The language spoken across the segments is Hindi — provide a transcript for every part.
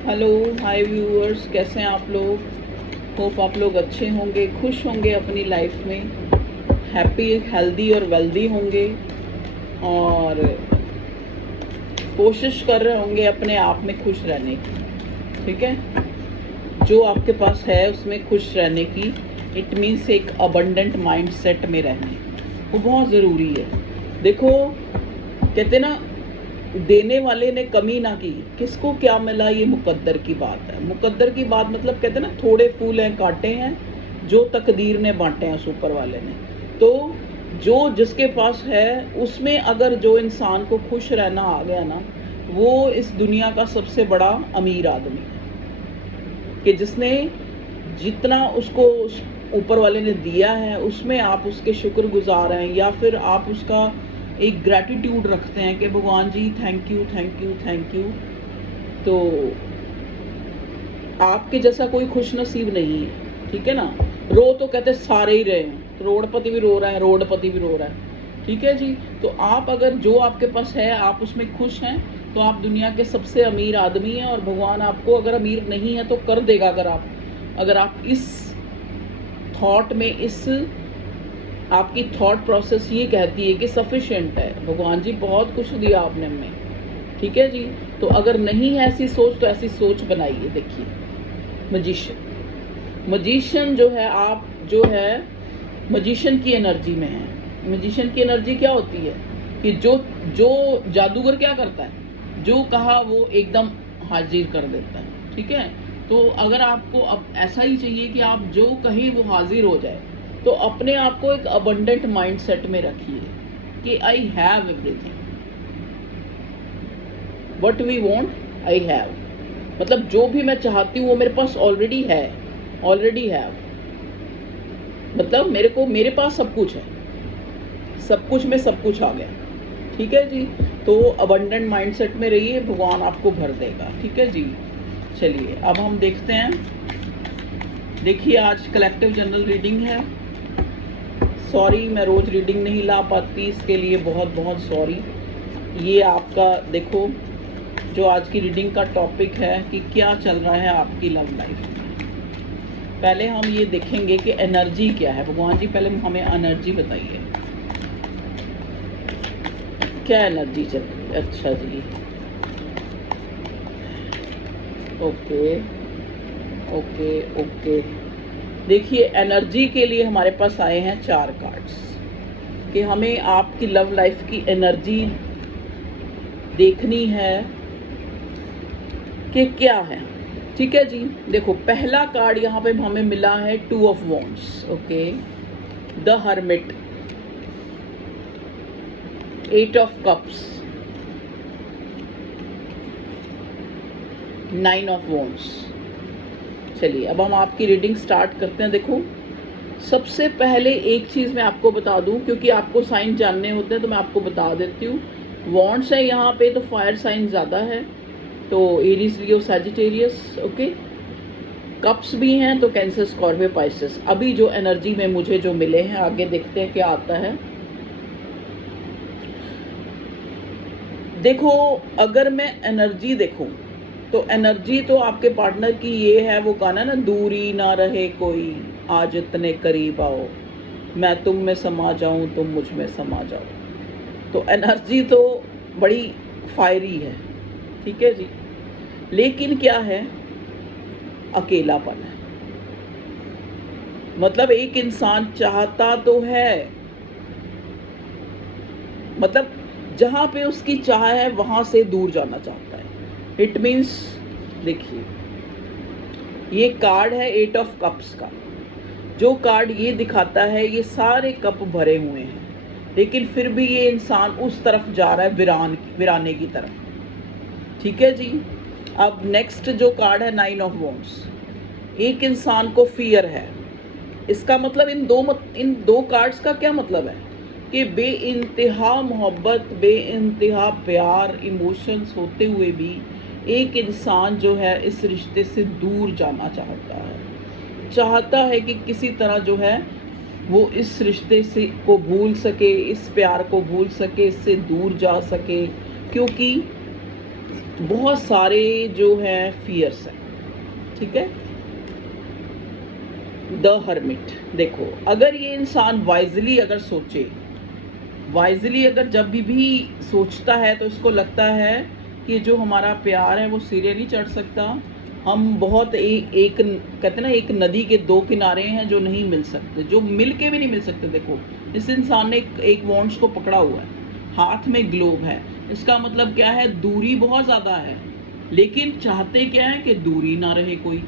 हेलो, हाय व्यूअर्स, कैसे हैं आप लोग। होप आप लोग अच्छे होंगे, खुश होंगे अपनी लाइफ में, हैप्पी हेल्दी और वेल्दी होंगे और कोशिश कर रहे होंगे अपने आप में खुश रहने की। ठीक है, जो आपके पास है उसमें खुश रहने की। इट मीन्स एक अबंडेंट माइंड सेट में रहने, वो बहुत ज़रूरी है। देखो, कहते ना, देने वाले ने कमी ना की, किसको क्या मिला ये मुकद्दर की बात है। मुकद्दर की बात मतलब कहते ना, थोड़े फूल हैं कांटे हैं, जो तकदीर ने बांटे हैं उस ऊपर वाले ने। तो जो जिसके पास है उसमें अगर जो इंसान को खुश रहना आ गया ना, वो इस दुनिया का सबसे बड़ा अमीर आदमी है। कि जिसने जितना उसको उस ऊपर वाले ने दिया है उसमें आप उसके शुक्रगुजार हैं, या फिर आप उसका एक ग्रैटिट्यूड रखते हैं कि भगवान जी thank you thank you thank you. तो आपके जैसा कोई खुश नसीब नहीं है। ठीक है ना। रो तो कहते सारे ही रहे हैं, करोड़पति भी रो रहा है, रोडपति भी रो रहा है। ठीक है जी। तो आप अगर जो आपके पास है आप उसमें खुश हैं तो आप दुनिया के सबसे अमीर आदमी हैं। और भगवान आपको अगर अमीर नहीं है तो कर देगा, अगर आप इस थॉट में, इस आपकी थॉट प्रोसेस ये कहती है कि सफिशिएंट है, भगवान जी बहुत कुछ दिया आपने हमें। ठीक है जी। तो अगर नहीं है ऐसी सोच तो ऐसी सोच बनाइए। देखिए, मजिशियन जो है, आप जो है मजिशियन की एनर्जी में है। मजिशियन की एनर्जी क्या होती है कि जो जो जादूगर क्या करता है, जो कहा वो एकदम हाजिर कर देता है। ठीक है। तो अगर आपको अब ऐसा ही चाहिए कि आप जो कहें वो हाजिर हो जाए, तो अपने आप को एक अबंडेंट माइंड सेट में रखिए कि I have everything what we want, I have. मतलब जो भी मैं चाहती हूँ वो मेरे पास ऑलरेडी है, ऑलरेडी हैव। मतलब मेरे पास सब कुछ है, सब कुछ में सब कुछ आ गया। ठीक है जी। तो अबंडेंट माइंडसेट में रहिए, भगवान आपको भर देगा। ठीक है जी। चलिए अब हम देखते हैं। देखिए, आज कलेक्टिव जनरल रीडिंग है। सॉरी, मैं रोज़ रीडिंग नहीं ला पाती, इसके लिए बहुत बहुत सॉरी। ये आपका देखो, जो आज की रीडिंग का टॉपिक है कि क्या चल रहा है आपकी लव लाइफ में। पहले हम ये देखेंगे कि एनर्जी क्या है। भगवान जी पहले हमें एनर्जी बताइए, क्या एनर्जी चल रही है। अच्छा जी, ओके ओके ओके। देखिए, एनर्जी के लिए हमारे पास आए हैं 4 कार्ड्स कि हमें आपकी लव लाइफ की एनर्जी देखनी है कि क्या है। ठीक है जी। देखो, पहला कार्ड यहाँ पे हमें मिला है 2 of wands, okay, the hermit, 8 of cups, 9 of wands. चलिए अब हम आपकी रीडिंग स्टार्ट करते हैं। देखो, सबसे पहले एक चीज़ मैं आपको बता दूं, क्योंकि आपको साइन जानने होते हैं तो मैं आपको बता देती हूँ। वॉन्ड्स है यहाँ पे तो फायर साइन ज़्यादा है, तो एरीज, लियो, सैजिटेरियस। ओके। कप्स भी हैं तो कैंसर, स्कॉर्पियो, पाइसेस। अभी जो एनर्जी में मुझे जो मिले हैं, आगे देखते हैं क्या आता है। देखो, अगर मैं एनर्जी देखूं तो एनर्जी तो आपके पार्टनर की ये है, वो गाना ना, दूरी ना रहे कोई, आज इतने करीब आओ, मैं तुम में समा जाऊं तुम मुझ में समा जाओ। तो एनर्जी तो बड़ी फायरी है। ठीक है जी। लेकिन क्या है, अकेलापन है। मतलब एक इंसान चाहता तो है, मतलब जहाँ पे उसकी चाह है वहाँ से दूर जाना चाहता है। इट मीन्स, देखिए, ये कार्ड है 8 ऑफ कप्स का। जो कार्ड ये दिखाता है, ये सारे कप भरे हुए हैं, लेकिन फिर भी ये इंसान उस तरफ जा रहा है, वीराने की तरफ। ठीक है जी। अब नेक्स्ट जो कार्ड है 9 ऑफ वॉन्ड्स, एक इंसान को फियर है। इसका मतलब इन दो कार्ड्स का क्या मतलब है कि बेइंतहा मोहब्बत, बेइंतहा प्यार, इमोशंस होते हुए भी एक इंसान जो है इस रिश्ते से दूर जाना चाहता है कि किसी तरह जो है वो इस रिश्ते से को भूल सके, इस प्यार को भूल सके, इससे दूर जा सके। क्योंकि बहुत सारे जो है फियर्स हैं, ठीक है। द हर्मिट, देखो अगर ये इंसान वाइजली अगर सोचे, वाइजली अगर जब भी सोचता है तो इसको लगता है कि जो हमारा प्यार है वो सिरे नहीं चढ़ सकता। हम बहुत एक कहते ना, एक नदी के दो किनारे हैं जो नहीं मिल सकते, जो मिल के भी नहीं मिल सकते। देखो इस इंसान ने एक वॉन्ड्स को पकड़ा हुआ है, हाथ में ग्लोब है, इसका मतलब क्या है, दूरी बहुत ज़्यादा है, लेकिन चाहते क्या है कि दूरी ना रहे कोई,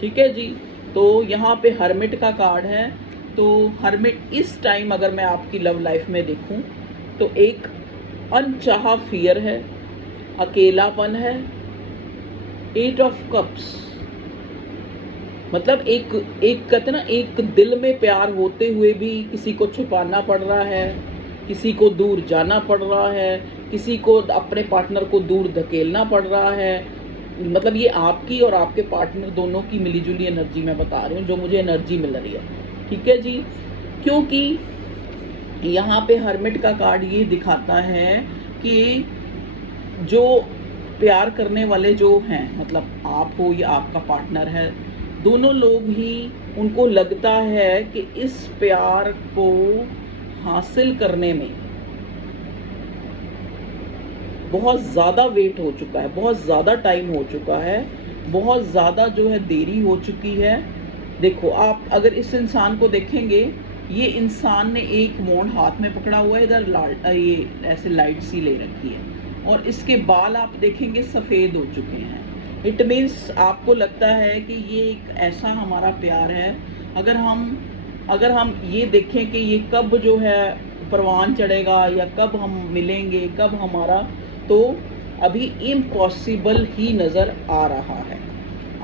ठीक है जी। तो यहाँ पे हर्मिट का कार्ड है। तो हर्मिट इस टाइम अगर मैं आपकी लव लाइफ में देखूं तो एक अनचाहा फियर है, अकेलापन है, 8 ऑफ कप्स, मतलब एक कहते ना, एक दिल में प्यार होते हुए भी किसी को छुपाना पड़ रहा है, किसी को दूर जाना पड़ रहा है, किसी को अपने पार्टनर को दूर धकेलना पड़ रहा है। मतलब ये आपकी और आपके पार्टनर दोनों की मिलीजुली एनर्जी मैं बता रही हूँ, जो मुझे एनर्जी मिल रही है, ठीक है जी। क्योंकि यहाँ पे हर्मिट का कार्ड ये दिखाता है कि जो प्यार करने वाले जो हैं, मतलब आप हो या आपका पार्टनर है, दोनों लोग ही, उनको लगता है कि इस प्यार को हासिल करने में बहुत ज़्यादा वेट हो चुका है, बहुत ज़्यादा टाइम हो चुका है, बहुत ज़्यादा जो है देरी हो चुकी है। देखो आप अगर इस इंसान को देखेंगे, ये इंसान ने एक वॉन्ड हाथ में पकड़ा हुआ है, इधर ये ऐसे लाइट सी ले रखी है, और इसके बाल आप देखेंगे सफ़ेद हो चुके हैं। इट मीन्स आपको लगता है कि ये एक ऐसा हमारा प्यार है, अगर हम ये देखें कि ये कब जो है परवान चढ़ेगा या कब हम मिलेंगे, कब हमारा, तो अभी इम्पॉसिबल ही नज़र आ रहा है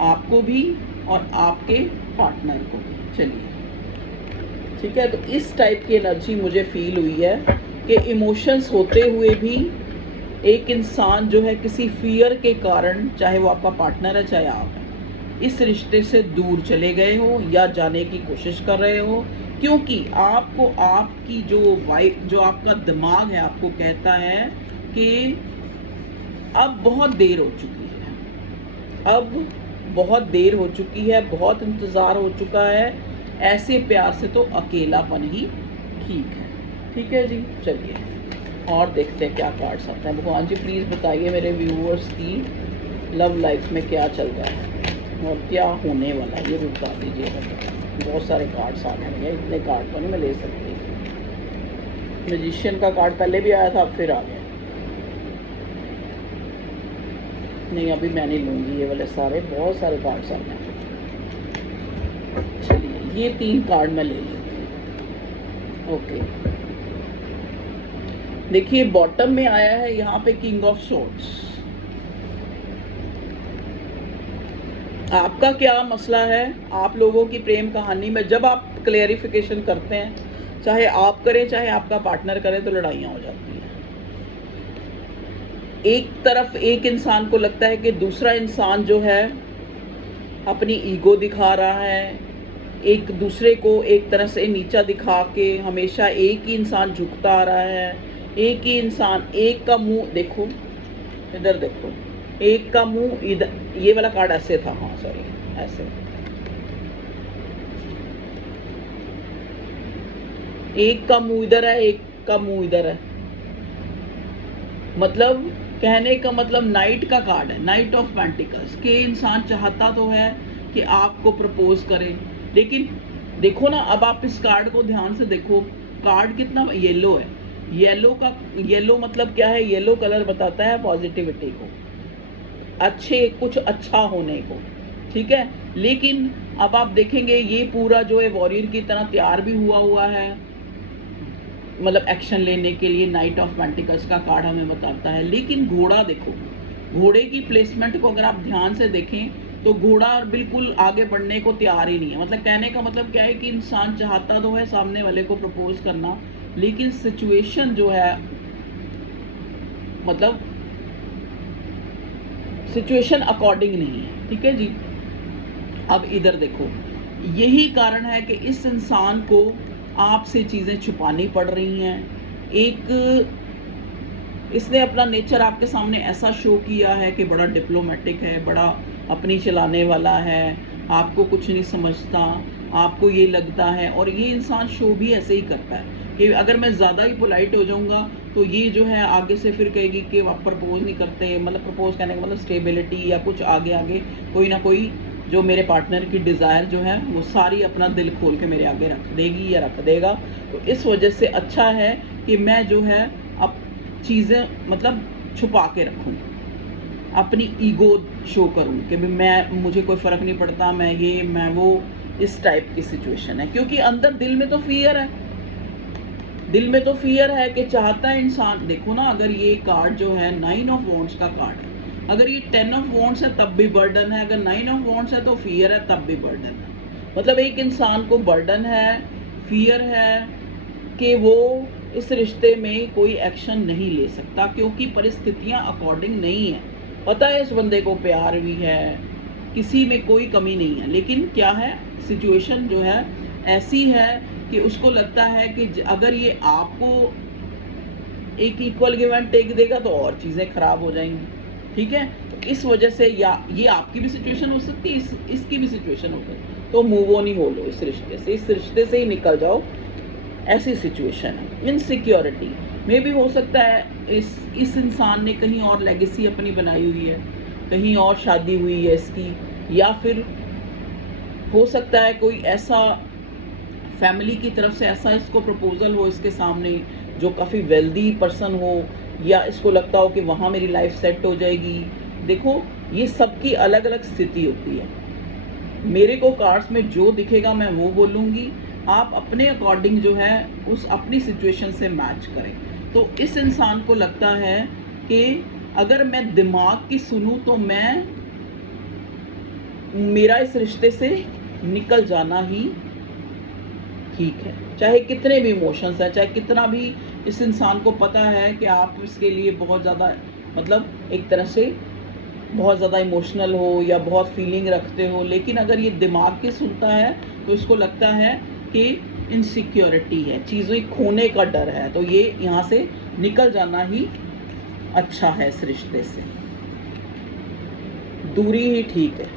आपको भी और आपके पार्टनर को भी। चलिए ठीक है, तो इस टाइप की एनर्जी मुझे फील हुई है कि इमोशंस होते हुए भी एक इंसान जो है किसी फियर के कारण, चाहे वो आपका पार्टनर है चाहे आप हैं, इस रिश्ते से दूर चले गए हो या जाने की कोशिश कर रहे हो, क्योंकि आपको आपकी जो आपका दिमाग है आपको कहता है कि अब बहुत देर हो चुकी है, अब बहुत देर हो चुकी है, बहुत इंतज़ार हो चुका है, ऐसे प्यार से तो अकेलापन ही ठीक है। ठीक है जी, चलिए और देखते हैं क्या कार्ड्स आते हैं। भगवान जी प्लीज़ बताइए मेरे व्यूअर्स की लव लाइफ में क्या चल रहा है और क्या होने वाला है, ये भी बता दीजिएगा। बहुत सारे कार्ड्स आ गए हैं, इतने कार्ड तो नहीं मैं ले सकती। मैजिशियन का कार्ड पहले भी आया था, अब फिर आ गया। नहीं अभी मैं नहीं लूँगी ये वाले सारे, बहुत सारे कार्ड्स आ गए। चलिए ये 3 कार्ड मैं ले लेती हूँ। ओके, देखिए बॉटम में आया है यहाँ पे किंग ऑफ सोर्ड्स। आपका क्या मसला है आप लोगों की प्रेम कहानी में? जब आप क्लेरिफिकेशन करते हैं, चाहे आप करें चाहे आपका पार्टनर करे, तो लड़ाइयाँ हो जाती हैं। एक तरफ एक इंसान को लगता है कि दूसरा इंसान जो है अपनी ईगो दिखा रहा है, एक दूसरे को एक तरह से नीचा दिखा के हमेशा एक ही इंसान झुकता आ रहा है, एक ही इंसान, एक का मुंह देखो, इधर देखो, एक का मुंह इधर, ये वाला कार्ड ऐसे था, हाँ सॉरी ऐसे, एक का मुंह इधर है, एक का मुंह इधर है। मतलब कहने का मतलब नाइट का कार्ड है, नाइट ऑफ पेंटिकल्स, के इंसान चाहता तो है कि आपको प्रपोज करें, लेकिन देखो ना, अब आप इस कार्ड को ध्यान से देखो, कार्ड कितना येलो है, येलो मतलब क्या है, येलो कलर बताता है पॉजिटिविटी को, अच्छे, कुछ अच्छा होने को, ठीक है। लेकिन अब आप देखेंगे ये पूरा जो है वॉरियर की तरह तैयार भी हुआ है, मतलब एक्शन लेने के लिए। नाइट ऑफ पेंटिकल्स का कार्ड हमें बताता है, लेकिन घोड़ा देखो, घोड़े की प्लेसमेंट को अगर आप ध्यान से देखें तो घोड़ा बिल्कुल आगे बढ़ने को तैयार ही नहीं है। मतलब कहने का मतलब क्या है कि इंसान चाहता तो है सामने वाले को प्रपोज करना, लेकिन सिचुएशन जो है, मतलब सिचुएशन अकॉर्डिंग नहीं है, ठीक है जी। अब इधर देखो, यही कारण है कि इस इंसान को आपसे चीज़ें छुपानी पड़ रही हैं। एक इसने अपना नेचर आपके सामने ऐसा शो किया है कि बड़ा डिप्लोमेटिक है, बड़ा अपनी चलाने वाला है, आपको कुछ नहीं समझता, आपको ये लगता है। और ये इंसान शो भी ऐसे ही करता है कि अगर मैं ज़्यादा ही पोलाइट हो जाऊँगा तो ये जो है आगे से फिर कहेगी कि आप प्रपोज नहीं करते, मतलब प्रपोज करने का मतलब स्टेबिलिटी या कुछ आगे आगे कोई ना कोई जो मेरे पार्टनर की डिज़ायर जो है वो सारी अपना दिल खोल के मेरे आगे रख देगी या रख देगा। तो इस वजह से अच्छा है कि मैं जो है अब चीज़ें मतलब छुपा के रखूँ, अपनी ईगो शो करूँ कि मैं मुझे कोई फ़र्क नहीं पड़ता, मैं ये मैं वो, इस टाइप की सिचुएशन है। क्योंकि अंदर दिल में तो फियर है, दिल में तो फियर है कि चाहता है इंसान। देखो ना, अगर ये कार्ड जो है 9 ऑफ वॉन्ड्स का कार्ड है, अगर ये 10 ऑफ वॉन्ड्स है तब भी बर्डन है, अगर 9 ऑफ वॉन्ड्स है तो फियर है तब भी बर्डन है। मतलब एक इंसान को बर्डन है, फियर है कि वो इस रिश्ते में कोई एक्शन नहीं ले सकता क्योंकि परिस्थितियां अकॉर्डिंग नहीं है। पता है इस बंदे को प्यार भी है, किसी में कोई कमी नहीं है, लेकिन क्या है सिचुएशन जो है ऐसी है कि उसको लगता है कि अगर ये आपको एक इक्वल गिव एंड टेक देगा तो और चीज़ें खराब हो जाएंगी। ठीक है, तो इस वजह से या ये आपकी भी सिचुएशन हो सकती है, इसकी भी सिचुएशन हो सकती, तो मूव ऑन ही हो लो इस रिश्ते से ही निकल जाओ। ऐसी सिचुएशन है। इनसिक्योरिटी में भी हो सकता है इस इंसान ने कहीं और लेगेसी अपनी बनाई हुई है, कहीं और शादी हुई है इसकी, या फिर हो सकता है कोई ऐसा फैमिली की तरफ से ऐसा इसको प्रपोजल हो इसके सामने जो काफ़ी वेल्दी पर्सन हो, या इसको लगता हो कि वहाँ मेरी लाइफ सेट हो जाएगी। देखो ये सबकी अलग अलग स्थिति होती है, मेरे को कार्ड्स में जो दिखेगा मैं वो बोलूँगी, आप अपने अकॉर्डिंग जो है उस अपनी सिचुएशन से मैच करें। तो इस इंसान को लगता है कि अगर मैं दिमाग की सुनूं तो मेरा इस रिश्ते से निकल जाना ही ठीक है, चाहे कितने भी इमोशंस हैं, चाहे कितना भी इस इंसान को पता है कि आप इसके लिए बहुत ज़्यादा मतलब एक तरह से बहुत ज़्यादा इमोशनल हो या बहुत फीलिंग रखते हो, लेकिन अगर ये दिमाग की सुनता है तो इसको लगता है कि इनसिक्योरिटी है, चीज़ें खोने का डर है, तो ये यहाँ से निकल जाना ही अच्छा है। इस रिश्ते से दूरी ही ठीक है।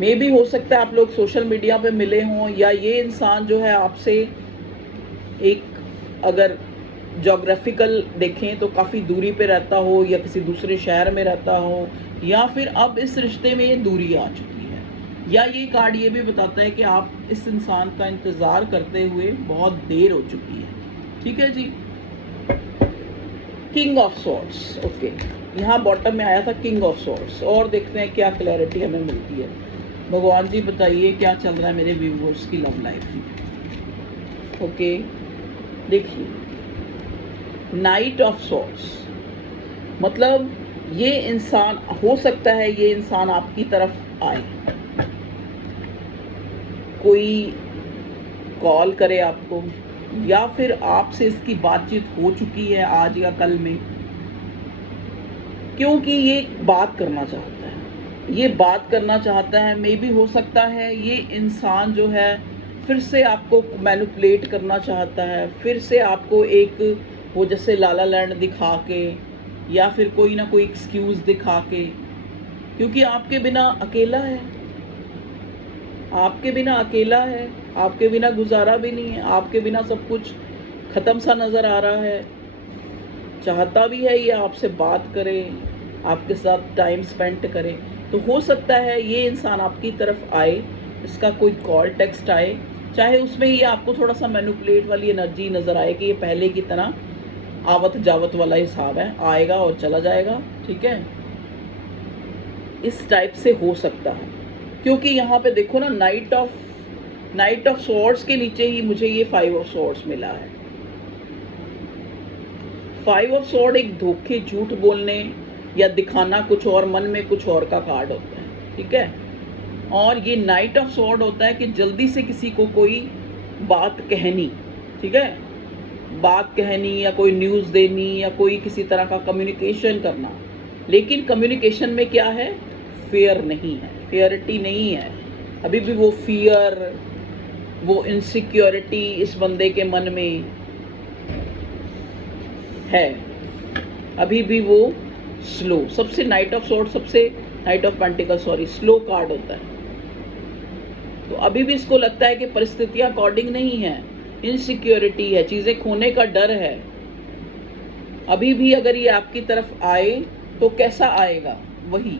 मे भी हो सकता है आप लोग सोशल मीडिया पे मिले हों, या ये इंसान जो है आपसे एक अगर जोग्राफिकल देखें तो काफ़ी दूरी पे रहता हो, या किसी दूसरे शहर में रहता हो, या फिर अब इस रिश्ते में ये दूरी आ चुकी है, या ये कार्ड ये भी बताता है कि आप इस इंसान का इंतज़ार करते हुए बहुत देर हो चुकी है। ठीक है जी। किंग ऑफ सॉर्ड्स, ओके, यहाँ बॉटम में आया था किंग ऑफ सॉर्ड्स, और देखते हैं क्या क्लैरिटी हमें मिलती है। भगवान जी बताइए क्या चल रहा है मेरे व्यूअर्स की लव लाइफ में। ओके, देखिए नाइट ऑफ सॉर्ड्स, मतलब ये इंसान हो सकता है ये इंसान आपकी तरफ आए, कोई कॉल करे आपको, या फिर आपसे इसकी बातचीत हो चुकी है आज या कल में, क्योंकि ये बात करना चाहता है, ये बात करना चाहता है। मे भी हो सकता है ये इंसान जो है फिर से आपको मैनिपुलेट करना चाहता है, फिर से आपको एक वो जैसे लाला लैंड दिखा के, या फिर कोई ना कोई एक्सक्यूज़ दिखा के, क्योंकि आपके बिना अकेला है, आपके बिना अकेला है, आपके बिना गुजारा भी नहीं है, आपके बिना सब कुछ ख़त्म सा नज़र आ रहा है। चाहता भी है ये आपसे बात करे, आपके साथ टाइम स्पेंड करे। तो हो सकता है ये इंसान आपकी तरफ आए, इसका कोई कॉल टेक्स्ट आए, चाहे उसमें ये आपको थोड़ा सा मैनिपुलेट वाली एनर्जी नज़र आए कि ये पहले की तरह आवत जावत वाला हिसाब है, आएगा और चला जाएगा। ठीक है, इस टाइप से हो सकता है, क्योंकि यहाँ पे देखो ना नाइट ऑफ सॉर्ड्स के नीचे ही मुझे ये 5 ऑफ सॉर्ड्स मिला है। 5 ऑफ सॉर्ड एक धोखे, झूठ बोलने या दिखाना कुछ और, मन में कुछ और का कार्ड होता है। ठीक है, और ये नाइट ऑफ सॉर्ड होता है कि जल्दी से किसी को कोई बात कहनी, ठीक है, बात कहनी या कोई न्यूज़ देनी या कोई किसी तरह का कम्युनिकेशन करना, लेकिन कम्युनिकेशन में क्या है, फेयर नहीं है, फेयरिटी नहीं है, अभी भी वो फियर, वो इनसिक्योरिटी इस बंदे के मन में है। अभी भी वो स्लो, सबसे नाइट ऑफ सॉर्ड, सबसे night of pentacle sorry slow card होता है। तो अभी भी इसको लगता है कि परिस्थितियां अकॉर्डिंग नहीं है, इनसिक्योरिटी है, चीजें खोने का डर है। अभी भी अगर ये आपकी तरफ आए तो कैसा आएगा, वही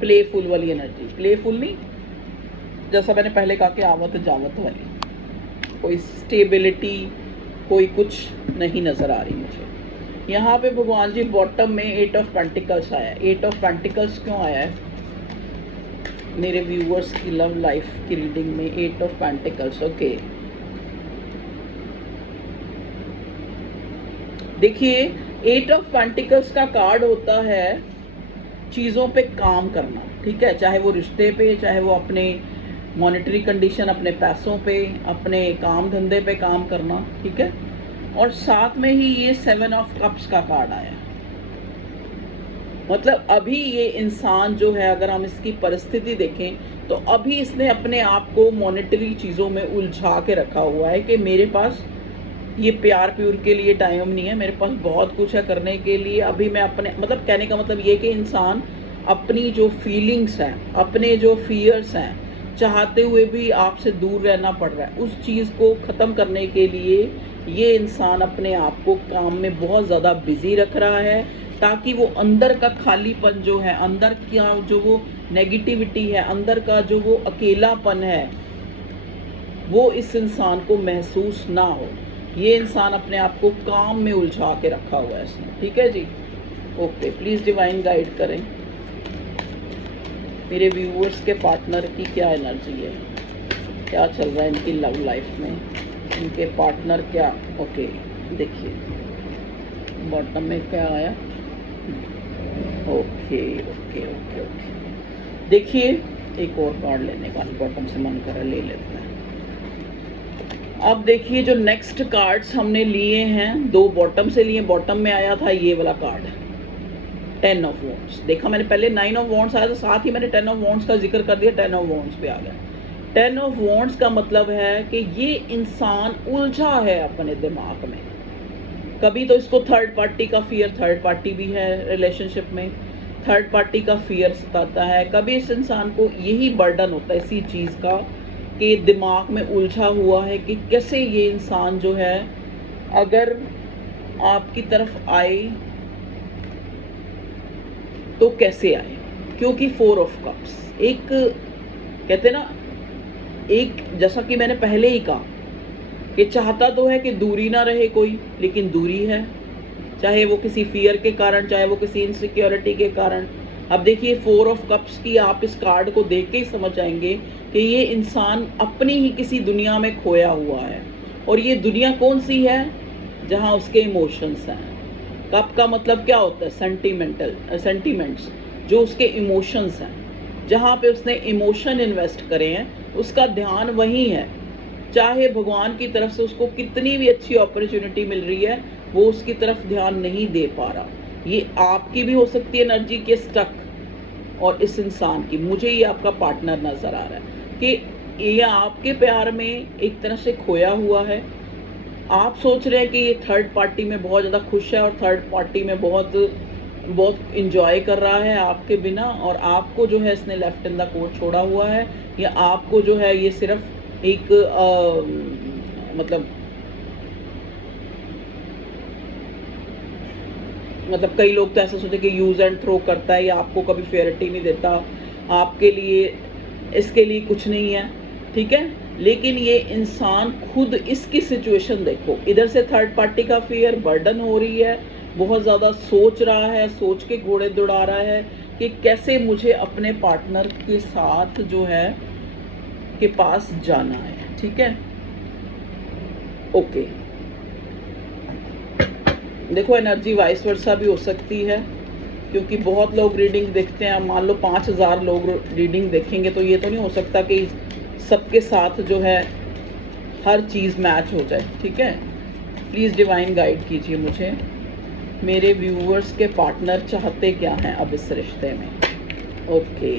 प्लेफुल वाली एनर्जी, प्लेफुल नहीं, जैसा मैंने पहले कहा कि आवत जावत वाली, कोई स्टेबिलिटी, कोई कुछ नहीं नजर आ रही मुझे। यहाँ पे भगवान जी बॉटम में 8 ऑफ पेंटिकल्स आया है। 8 ऑफ पेंटिकल्स क्यों आया है मेरे व्यूअर्स की लव लाइफ की रीडिंग में? 8 ऑफ पेंटिकल्स, ओके। देखिए 8 ऑफ पेंटिकल्स का कार्ड होता है चीज़ों पे काम करना, ठीक है, चाहे वो रिश्ते पे, चाहे वो अपने मॉनेटरी कंडीशन, अपने पैसों पे, अपने काम धंधे पे काम करना, ठीक है। और साथ में ही ये 7 ऑफ कप्स का कार्ड आया। मतलब अभी ये इंसान जो है, अगर हम इसकी परिस्थिति देखें तो अभी इसने अपने आप को मॉनेटरी चीज़ों में उलझा के रखा हुआ है कि मेरे पास ये प्यार प्यूर के लिए टाइम नहीं है, मेरे पास बहुत कुछ है करने के लिए। अभी मैं अपने, मतलब कहने का मतलब ये कि इंसान अपनी जो फीलिंग्स हैं, अपने जो फियर्स हैं, चाहते हुए भी आपसे दूर रहना पड़ रहा है, उस चीज़ को ख़त्म करने के लिए ये इंसान अपने आप को काम में बहुत ज़्यादा बिजी रख रहा है, ताकि वो अंदर का खालीपन जो है, अंदर का जो वो नेगेटिविटी है, अंदर का जो वो अकेलापन है, वो इस इंसान को महसूस ना हो। ये इंसान अपने आप को काम में उलझा के रखा हुआ है इसने, ठीक है जी। ओके, प्लीज़ डिवाइन गाइड करें मेरे व्यूअर्स के पार्टनर की क्या एनर्जी है, क्या चल रहा है इनकी लव लाइफ में, इनके पार्टनर क्या। ओके, देखिए बॉटम में क्या आया। ओके ओके ओके ओके, देखिए एक और कार्ड लेने का बॉटम से मन करा, ले लेते हैं। अब देखिए जो नेक्स्ट कार्ड्स हमने लिए हैं, 2 बॉटम से लिए। बॉटम में आया था ये वाला कार्ड 10 ऑफ वॉन्ड्स। देखा मैंने पहले 9 ऑफ वॉन्ड्स आया था, साथ ही मैंने 10 ऑफ वॉन्ड्स का जिक्र कर दिया, 10 ऑफ वॉन्ड्स पे आ गया। 10 ऑफ वॉन्ड्स का मतलब है कि ये इंसान उलझा है अपने दिमाग में। कभी तो इसको थर्ड पार्टी का फियर, थर्ड पार्टी भी है रिलेशनशिप में, थर्ड पार्टी का फियर सताता है। कभी इस इंसान को यही बर्डन होता है इसी चीज़ का कि दिमाग में उलझा हुआ है कि कैसे ये इंसान जो है अगर आपकी तरफ आए तो कैसे आए, क्योंकि 4 ऑफ कप्स, एक कहते ना, एक जैसा कि मैंने पहले ही कहा कि चाहता तो है कि दूरी ना रहे कोई, लेकिन दूरी है, चाहे वो किसी फियर के कारण, चाहे वो किसी इनसिक्योरिटी के कारण। अब देखिए 4 ऑफ कप्स की आप इस कार्ड को देख के ही समझ जाएंगे कि ये इंसान अपनी ही किसी दुनिया में खोया हुआ है। और ये दुनिया कौन सी है? जहाँ उसके इमोशंस हैं। कप का मतलब क्या होता है? सेंटिमेंट्स, जो उसके इमोशंस हैं, जहाँ पे उसने इमोशन इन्वेस्ट करे हैं, उसका ध्यान वहीं है। चाहे भगवान की तरफ से उसको कितनी भी अच्छी अपॉर्चुनिटी मिल रही है, वो उसकी तरफ ध्यान नहीं दे पा रहा। ये आपकी भी हो सकती है एनर्जी के स्टक, और इस इंसान की, मुझे ये आपका पार्टनर नज़र आ रहा है कि ये आपके प्यार में एक तरह से खोया हुआ है। आप सोच रहे हैं कि ये थर्ड पार्टी में बहुत ज़्यादा खुश है और थर्ड पार्टी में बहुत इंजॉय कर रहा है आपके बिना, और आपको जो है इसने लेफ्ट इन द कोर्ट छोड़ा हुआ है, या आपको जो है ये सिर्फ एक मतलब कई लोग तो ऐसा सोचे कि यूज़ एंड थ्रो करता है, या आपको कभी फेयरिटी नहीं देता, आपके लिए इसके लिए कुछ नहीं है, ठीक है। लेकिन ये इंसान खुद, इसकी सिचुएशन देखो, इधर से थर्ड पार्टी का फियर बर्डन हो रही है, बहुत ज़्यादा सोच रहा है, सोच के घोड़े दौड़ा रहा है कि कैसे मुझे अपने पार्टनर के साथ जो है के पास जाना है, ठीक है। ओके, देखो एनर्जी वाइस वर्सा भी हो सकती है, क्योंकि बहुत लोग रीडिंग देखते हैं। मान लो 5000 लोग रीडिंग देखेंगे तो ये तो नहीं हो सकता कि सबके साथ जो है हर चीज़ मैच हो जाए, ठीक है। प्लीज़ डिवाइन गाइड कीजिए मुझे, मेरे व्यूअर्स के पार्टनर चाहते क्या हैं अब इस रिश्ते में। ओके,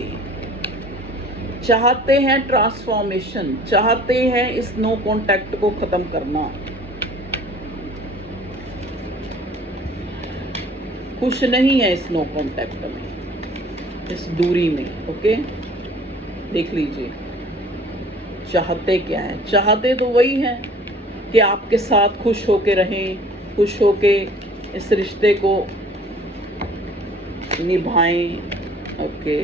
चाहते हैं ट्रांसफॉर्मेशन, चाहते हैं इस नो कॉन्टैक्ट को ख़त्म करना। खुश नहीं है इस नो कांटेक्ट में, इस दूरी में। ओके, देख लीजिए चाहते क्या है। चाहते तो वही हैं कि आपके साथ खुश होके रहें, खुश होके इस रिश्ते को निभाएं। ओके,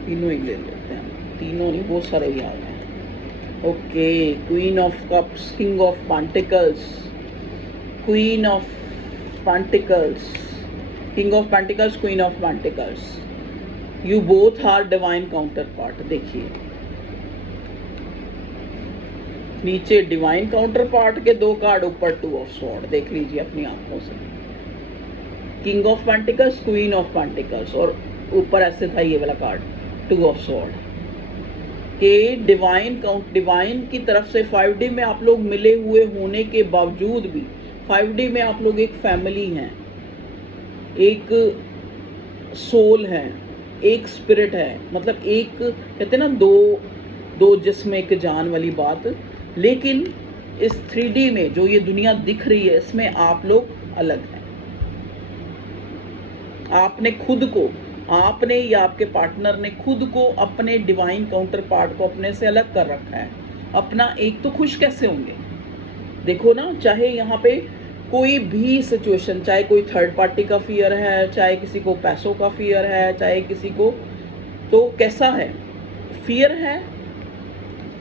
तीनों ही ले लेते हैं, तीनों नहीं, बहुत सारे ही आ गए। Okay, queen of cups, king of pentacles, queen of pentacles, king of pentacles, queen of pentacles. You both are divine counterpart. देखिए नीचे डिवाइन काउंटर पार्ट के 2 कार्ड, ऊपर 2 ऑफ स्वॉर्ड। देख लीजिए अपनी आंखों से, king of pentacles, queen of pentacles, और ऊपर ऐसे था ये वाला कार्ड 2 ऑफ स्वॉर्ड के डिवाइन की तरफ से 5D में आप लोग मिले हुए होने के बावजूद भी 5D में आप लोग एक फैमिली हैं, एक सोल है, एक स्पिरिट है। मतलब एक कहते हैं ना दो जिस्म एक जान वाली बात। लेकिन इस 3D में जो ये दुनिया दिख रही है, इसमें आप लोग अलग हैं। आपने खुद को, आपने या आपके पार्टनर ने खुद को अपने डिवाइन काउंटर पार्ट को अपने से अलग कर रखा है। अपना एक तो खुश कैसे होंगे? देखो ना, चाहे यहाँ पे कोई भी सिचुएशन, चाहे कोई थर्ड पार्टी का फियर है, चाहे किसी को पैसों का फियर है, चाहे किसी को, तो कैसा है? फियर है,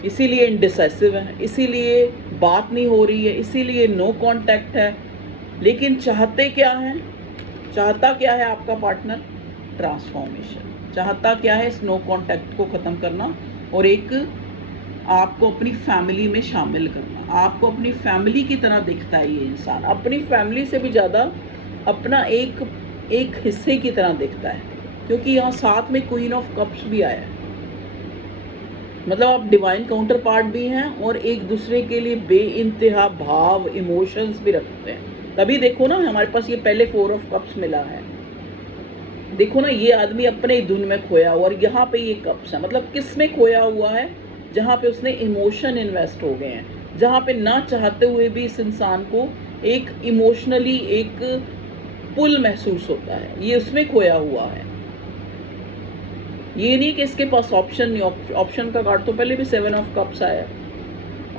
इसीलिए इनडिसाइसिव है, इसीलिए बात नहीं हो रही है, इसीलिए नो कांटेक्ट है। लेकिन चाहते क्या है? चाहता क्या है आपका पार्टनर? ट्रांसफॉर्मेशन। चाहता क्या है? इस नो कांटेक्ट को ख़त्म करना और एक आपको अपनी फैमिली में शामिल करना। आपको अपनी फैमिली की तरह दिखता है ये इंसान, अपनी फैमिली से भी ज़्यादा अपना एक हिस्से की तरह दिखता है, क्योंकि यहाँ साथ में क्वीन ऑफ कप्स भी आया है। मतलब आप डिवाइन काउंटर पार्ट भी हैं और एक दूसरे के लिए बेइंतहा भाव, इमोशंस भी रखते हैं। तभी देखो ना हमारे पास ये पहले 4 ऑफ कप्स मिला है। देखो ना, ये आदमी अपने ही धुन में खोया हुआ, और यहाँ पे ये कप्स है। मतलब किस में खोया हुआ है? जहाँ पे उसने इमोशन इन्वेस्ट हो गए हैं, जहाँ पे ना चाहते हुए भी इस इंसान को एक इमोशनली एक पुल महसूस होता है, ये उसमें खोया हुआ है। ये नहीं कि इसके पास ऑप्शन नहीं। ऑप्शन का कार्ड तो पहले भी 7 ऑफ कप्स आया।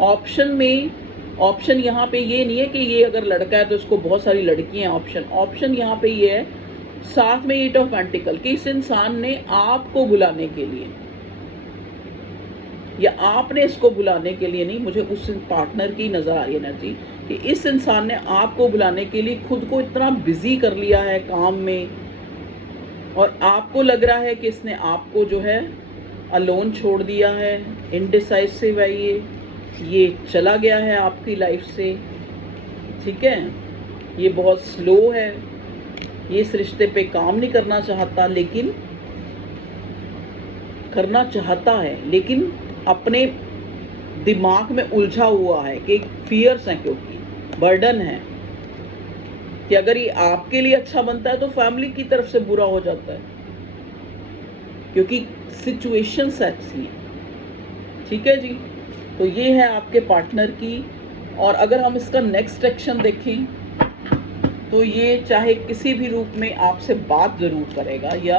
ऑप्शन में ऑप्शन यहाँ पे ये नहीं है कि ये अगर लड़का है तो इसको बहुत सारी लड़कियां हैं। ऑप्शन यहाँ पे ये है साथ में 8 ऑफ पेंटिकल कि इस इंसान ने आपको बुलाने के लिए, या आपने इसको बुलाने के लिए नहीं, मुझे उस पार्टनर की नज़र आ रही है एनर्जी कि इस इंसान ने आपको बुलाने के लिए खुद को इतना बिजी कर लिया है काम में, और आपको लग रहा है कि इसने आपको जो है अलोन छोड़ दिया है। इनडिसाइसिव है ये चला गया है आपकी लाइफ से, ठीक है। ये बहुत स्लो है, ये इस रिश्ते पे काम नहीं करना चाहता, लेकिन करना चाहता है, लेकिन अपने दिमाग में उलझा हुआ है कि फियर्स हैं, क्योंकि बर्डन है कि अगर ये आपके लिए अच्छा बनता है तो फैमिली की तरफ से बुरा हो जाता है, क्योंकि सिचुएशंस ऐसी हैं, ठीक है जी। तो ये है आपके पार्टनर की। और अगर हम इसका नेक्स्ट एक्शन देखें तो ये चाहे किसी भी रूप में आपसे बात ज़रूर करेगा, या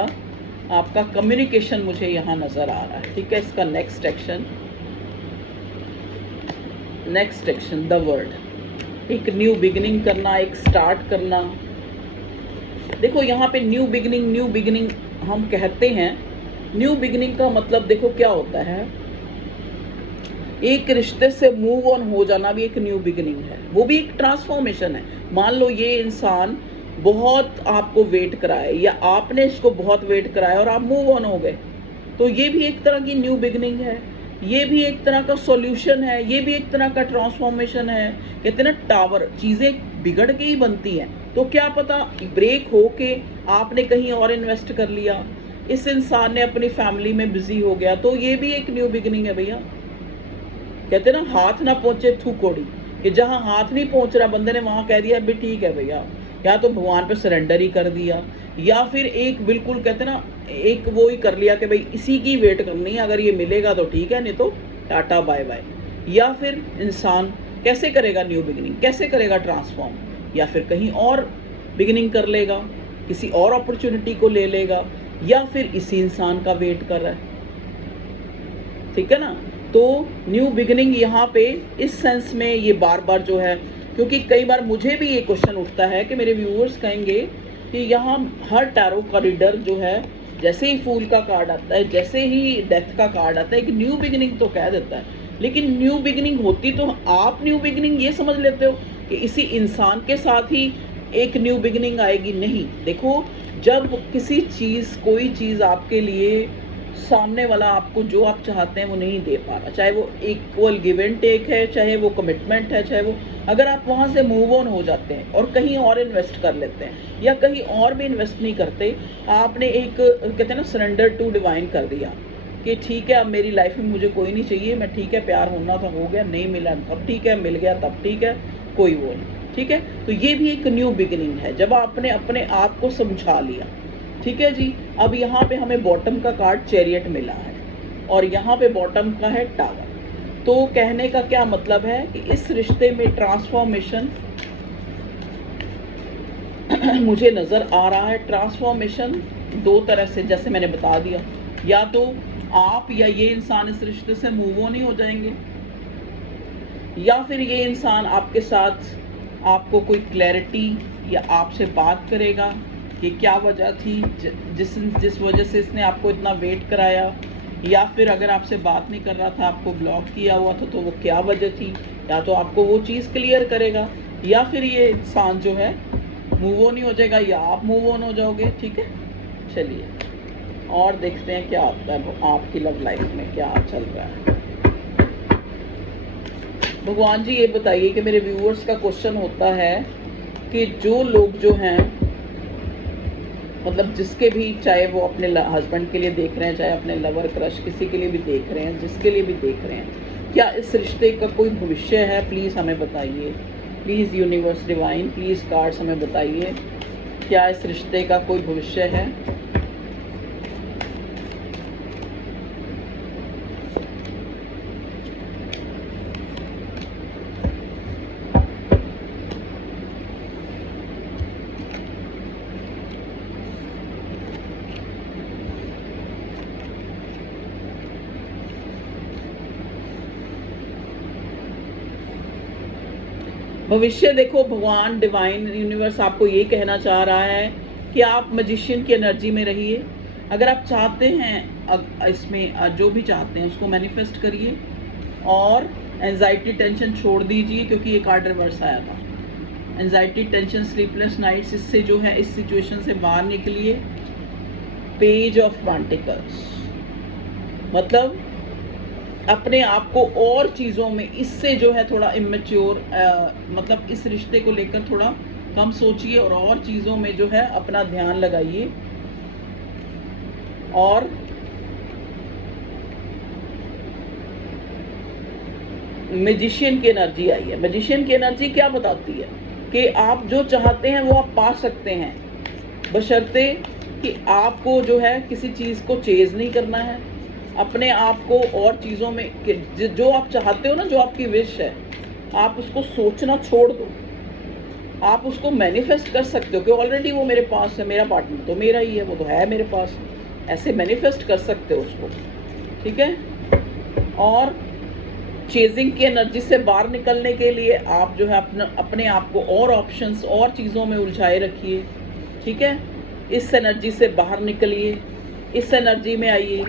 आपका कम्युनिकेशन मुझे यहाँ नज़र आ रहा है, ठीक है। इसका नेक्स्ट एक्शन द वर्ड, एक न्यू बिगिनिंग करना, एक स्टार्ट करना। देखो यहाँ पे न्यू बिगिनिंग हम कहते हैं। न्यू बिगिनिंग का मतलब देखो क्या होता है, एक रिश्ते से मूव ऑन हो जाना भी एक न्यू बिगिनिंग है, वो भी एक ट्रांसफॉर्मेशन है। मान लो ये इंसान बहुत आपको वेट कराए, या आपने इसको बहुत वेट कराया और आप मूव ऑन हो गए, तो ये भी एक तरह की न्यू बिगिनिंग है, ये भी एक तरह का सॉल्यूशन है, ये भी एक तरह का ट्रांसफॉर्मेशन है। कहते हैं ना, टावर चीज़ें बिगड़ के ही बनती हैं, तो क्या पता ब्रेक हो के आपने कहीं और इन्वेस्ट कर लिया, इस इंसान ने अपनी फैमिली में बिजी हो गया, तो ये भी एक न्यू बिगिनिंग है भैया। कहते हैं ना, हाथ ना पहुंचे थू कोड़ी, कि जहाँ हाथ नहीं पहुंच रहा बंदे ने वहाँ कह दिया भी ठीक है भैया, या तो भगवान पे सरेंडर ही कर दिया, या फिर एक बिल्कुल कहते हैं ना, एक वो ही कर लिया कि भाई इसी की वेट करनी है, अगर ये मिलेगा तो ठीक है, नहीं तो टाटा बाय बाय। या फिर इंसान कैसे करेगा न्यू बिगिनिंग, कैसे करेगा ट्रांसफॉर्म, या फिर कहीं और बिगिनिंग कर लेगा किसी और अपॉर्चुनिटी को ले लेगा, या फिर इसी इंसान का वेट कर रहा है। ठीक है ना। तो न्यू बिगिनिंग यहाँ पे इस सेंस में ये बार बार जो है, क्योंकि कई बार मुझे भी ये क्वेश्चन उठता है कि मेरे व्यूअर्स कहेंगे कि यहाँ हर टैरो का रीडर जो है, जैसे ही फूल का कार्ड आता है, जैसे ही डेथ का कार्ड आता है, कि न्यू बिगिनिंग तो कह देता है, लेकिन न्यू बिगिनिंग होती तो आप न्यू बिगिनिंग ये समझ लेते हो कि इसी इंसान के साथ ही एक न्यू बिगिनिंग आएगी। नहीं, देखो, जब किसी चीज़, कोई चीज़ आपके लिए सामने वाला आपको जो आप चाहते हैं वो नहीं दे पा रहा, चाहे वो इक्वल गिव एंड टेक है, चाहे वो कमिटमेंट है, चाहे वो, अगर आप वहाँ से मूव ऑन हो जाते हैं और कहीं और इन्वेस्ट कर लेते हैं, या कहीं और भी इन्वेस्ट नहीं करते, आपने एक कहते हैं ना सरेंडर टू डिवाइन कर दिया कि ठीक है, अब मेरी लाइफ में मुझे कोई नहीं चाहिए, मैं ठीक है, प्यार होना था हो गया, नहीं मिला तब ठीक है, मिल गया तब ठीक है, कोई वो नहीं। ठीक है, तो ये भी एक न्यू बिगिनिंग है जब आपने अपने आप को समझा लिया। ठीक है जी। अब यहाँ पे हमें बॉटम का कार्ड चैरियट मिला है और यहाँ पे बॉटम का है टावर। तो कहने का क्या मतलब है कि इस रिश्ते में ट्रांसफॉर्मेशन मुझे नज़र आ रहा है। ट्रांसफॉर्मेशन दो तरह से, जैसे मैंने बता दिया, या तो आप या ये इंसान इस रिश्ते से मूव ऑन ही हो जाएंगे, या फिर ये इंसान आपके साथ आपको कोई क्लैरिटी या आपसे बात करेगा कि क्या वजह थी जिस वजह से इसने आपको इतना वेट कराया, या फिर अगर आपसे बात नहीं कर रहा था, आपको ब्लॉक किया हुआ था, तो वो क्या वजह थी, या तो आपको वो चीज़ क्लियर करेगा, या फिर ये इंसान जो है मूव ऑन ही हो जाएगा, या आप मूव ऑन हो जाओगे। ठीक है, चलिए और देखते हैं क्या होता है आपकी लव लाइफ में, क्या चल रहा है। भगवान जी ये बताइए कि मेरे व्यूअर्स का क्वेश्चन होता है कि जो लोग जो हैं, मतलब जिसके भी, चाहे वो अपने हस्बैंड के लिए देख रहे हैं, चाहे अपने लवर क्रश किसी के लिए भी देख रहे हैं, जिसके लिए भी देख रहे हैं, क्या इस रिश्ते का कोई भविष्य है? प्लीज़ हमें बताइए। Please universe divine, please cards हमें बताइए, क्या इस रिश्ते का कोई भविष्य है? भविष्य देखो, भगवान डिवाइन यूनिवर्स आपको ये कहना चाह रहा है कि आप मैजिशियन की एनर्जी में रहिए। अगर आप चाहते हैं, इसमें जो भी चाहते हैं उसको मैनिफेस्ट करिए, और एंजाइटी टेंशन छोड़ दीजिए, क्योंकि ये कार्ड रिवर्स आया था। एंजाइटी टेंशन स्लीपलेस नाइट्स, इससे जो है, इस सिचुएशन से बाहर निकलिए। पेज ऑफ पेंटिकल्स, मतलब अपने आप को और चीज़ों में, इससे जो है थोड़ा इमेच्योर, मतलब इस रिश्ते को लेकर थोड़ा कम सोचिए और चीज़ों में जो है अपना ध्यान लगाइए। और मैजिशियन की एनर्जी आई है। मैजिशियन की एनर्जी क्या बताती है कि आप जो चाहते हैं वो आप पा सकते हैं, बशर्ते कि आपको जो है किसी चीज़ को चेज़ नहीं करना है, अपने आप को और चीज़ों में, जो आप चाहते हो ना, जो आपकी विश है, आप उसको सोचना छोड़ दो। आप उसको मैनिफेस्ट कर सकते हो कि ऑलरेडी वो मेरे पास है, मेरा पार्टनर तो मेरा ही है, वो तो है मेरे पास, ऐसे मैनिफेस्ट कर सकते हो उसको। ठीक है। और चेजिंग की एनर्जी से बाहर निकलने के लिए आप जो है अपने आप को और ऑप्शंस, और चीज़ों में उलझाए रखिए। ठीक है। इस एनर्जी से बाहर निकलिए, इस एनर्जी में आइए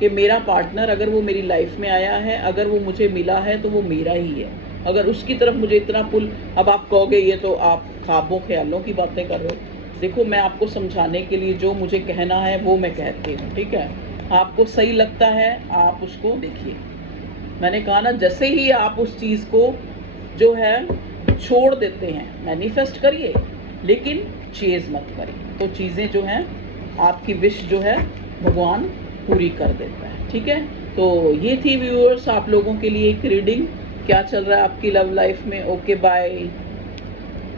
कि मेरा पार्टनर, अगर वो मेरी लाइफ में आया है, अगर वो मुझे मिला है, तो वो मेरा ही है। अगर उसकी तरफ मुझे इतना पुल, अब आप कहोगे ये तो आप ख्वाबों ख्यालों की बातें कर रहे हो। देखो, मैं आपको समझाने के लिए जो मुझे कहना है वो मैं कहती हूँ। ठीक है। आपको सही लगता है आप उसको देखिए। मैंने कहा ना, जैसे ही आप उस चीज़ को जो है छोड़ देते हैं, मैनिफेस्ट करिए लेकिन चेज़ मत करिए, तो चीज़ें जो हैं, आपकी विश जो है भगवान पूरी कर देता है। ठीक है। तो ये थी व्यूअर्स आप लोगों के लिए एक रीडिंग, क्या चल रहा है आपकी लव लाइफ में। Okay, bye.